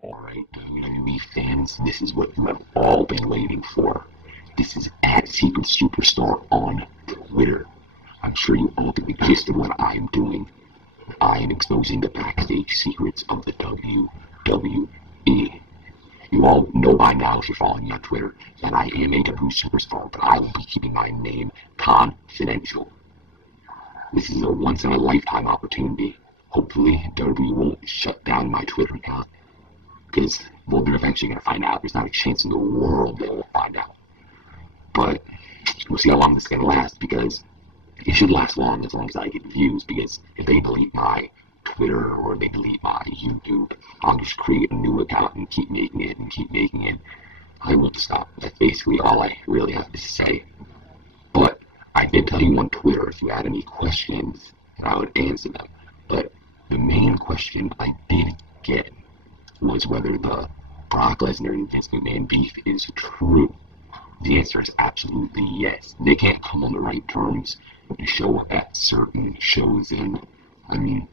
Alright, WWE fans, this is what you have all been waiting for. This is at Secret Superstar on Twitter. I'm sure you all get the gist of what I am doing. I am exposing the backstage secrets of the WWE. You all know by now, if you're following me on Twitter, that I am a WWE superstar, but I will be keeping my name confidential. This is a once-in-a-lifetime opportunity. Hopefully, WWE won't shut down my Twitter account, because, well, they're eventually going to find out. There's not a chance in the world they won't find out. But we'll see how long this is going to last, because it should last long as I get views, because if they delete my Twitter or they delete my YouTube, I'll just create a new account and keep making it and keep making it. I won't stop. That's basically all I really have to say. But I did tell you on Twitter if you had any questions, I would answer them. But the main question I did get was whether the Brock Lesnar and Vince McMahon beef is true. The answer is absolutely yes. They can't come on the right terms to show up at certain shows, and I mean,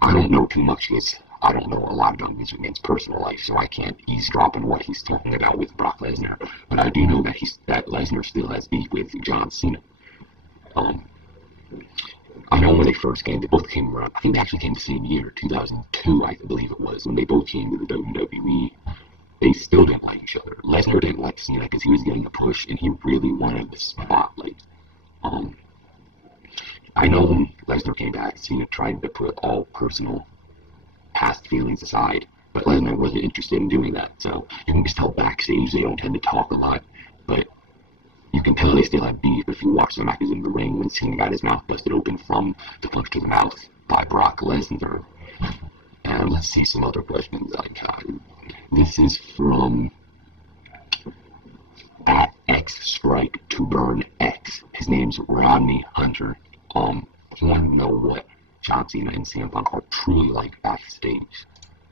I don't know too much because I don't know a lot about Vince McMahon's personal life, so I can't eavesdrop on what he's talking about with Brock Lesnar. But I do know that Lesnar still has beef with John Cena. I know when they first came, they both came around. I think they actually came the same year, 2002, I believe it was, when they both came to the WWE. They still didn't like each other. Lesnar didn't like Cena because he was getting a push and he really wanted the spotlight. I know when Lesnar came back, Cena tried to put all personal past feelings aside, but Lesnar wasn't interested in doing that. So you can just tell backstage they don't tend to talk a lot, but you can tell they still have beef if you watch the matches in the ring when Cena got his mouth busted open from the punch to the mouth by Brock Lesnar. And let's see some other questions I got. This is from at X Strike to Burn X. His name's Rodney Hunter. He wanted to know what John Cena and CM Punk are truly like backstage.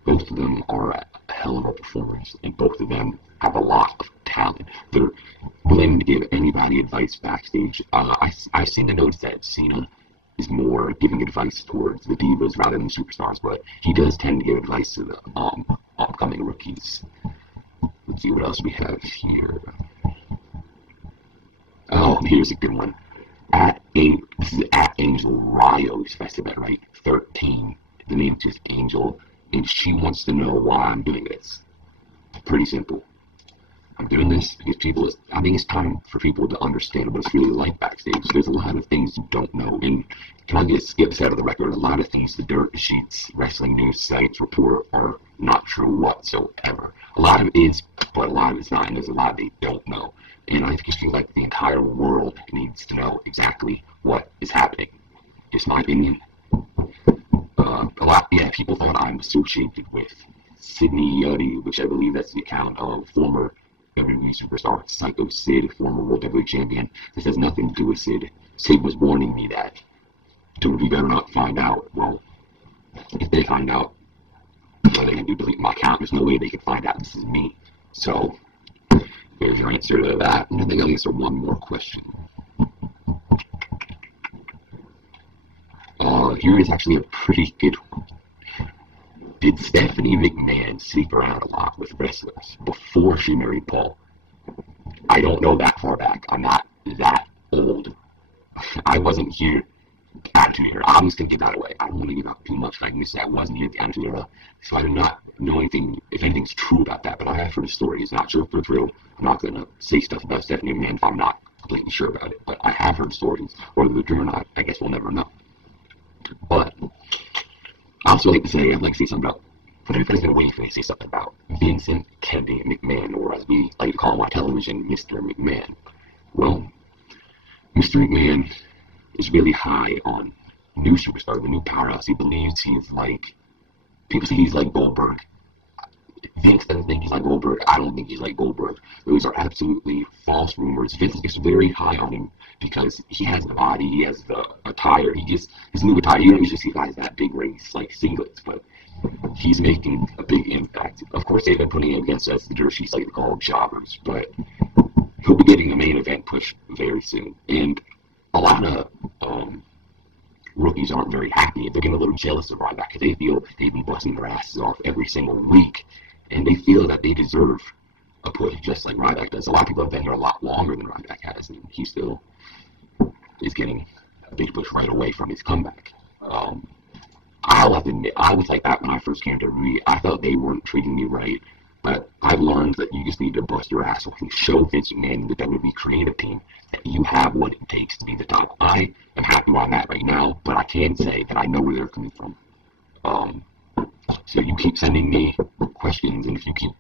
Both of them are a hell of a performers, and both of them have a lot of talent. They're willing to give anybody advice backstage. I've seen the notes that Cena is more giving advice towards the divas rather than the superstars, but he does tend to give advice to the upcoming rookies. Let's see what else we have here. Oh, here's a good one. This is at Angel Rios, if I said that right, 13. The name is just Angel, and she wants to know why I'm doing this. Pretty simple. I'm doing this because I think it's time for people to understand what it's really like backstage. There's a lot of things you don't know, and can I just skip this out of the record? A lot of things the dirt sheets, wrestling news sites report are not true whatsoever. A lot of it is, but a lot of it's not, and there's a lot they don't know. And I just feel like the entire world needs to know exactly what is happening. Just my opinion. People thought I'm associated with Sydney Yuddy, which I believe that's the account of former WWE superstar Psycho Sid, former World Heavyweight Champion. This has nothing to do with Sid. Sid was warning me that WWE better not find out. Well, if they find out, well, they can delete my account. There's no way they can find out this is me. So, here's your answer to that. And I think I'll answer one more question. Here is actually a pretty good one. Did Stephanie McMahon sleep around a lot with wrestlers before she married Paul? I don't know that far back. I'm not that old. I wasn't here. Attitude Era. I'm just going to get that away. I don't want to give out too much. I can say I wasn't here at the Attitude Era, so I do not know anything, if anything's true about that, but I have heard a story. It's not true for real. I'm not going to say stuff about Stephanie McMahon if I'm not completely sure about it, but I have heard stories. Whether they're true or not, I guess we'll never know. But I also like to say, I'd like to say something about, but everybody's been waiting for me to say something about Vincent Kennedy McMahon, or as we like to call him on television, Mr. McMahon. Well, Mr. McMahon is really high on new superstar, the new powerhouse. He believes he's like, people say he's like Goldberg. Vince doesn't think he's like Goldberg. I don't think he's like Goldberg. Those are absolutely false rumors. Vince is very high on him because he has the body, he has the attire, his new attire. You don't usually see guys that big race like singlets, but he's making a big impact. Of course, they've been putting him against us, the dirt sheets, like the called jobbers, but he'll be getting the main event push very soon. And a lot of rookies aren't very happy. They're getting a little jealous of Ryback because they feel they've been busting their asses off every single week, and they feel that they deserve a push, just like Ryback does. A lot of people have been here a lot longer than Ryback has, and he still is getting a big push right away from his comeback. I'll have to admit, I was like that when I first came to WWE. I felt they weren't treating me right, but I've learned that you just need to bust your ass and show Vince McMahon and the WWE creative team that you have what it takes to be the top. I am happy where I'm at right now, but I can say that I know where they're coming from. So you keep sending me questions, and if you keep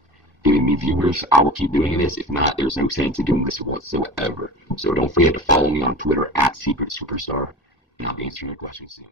giving me viewers, I will keep doing this. If not, there's no sense in doing this whatsoever. So don't forget to follow me on Twitter @secret-superstar, and I'll be answering your questions soon.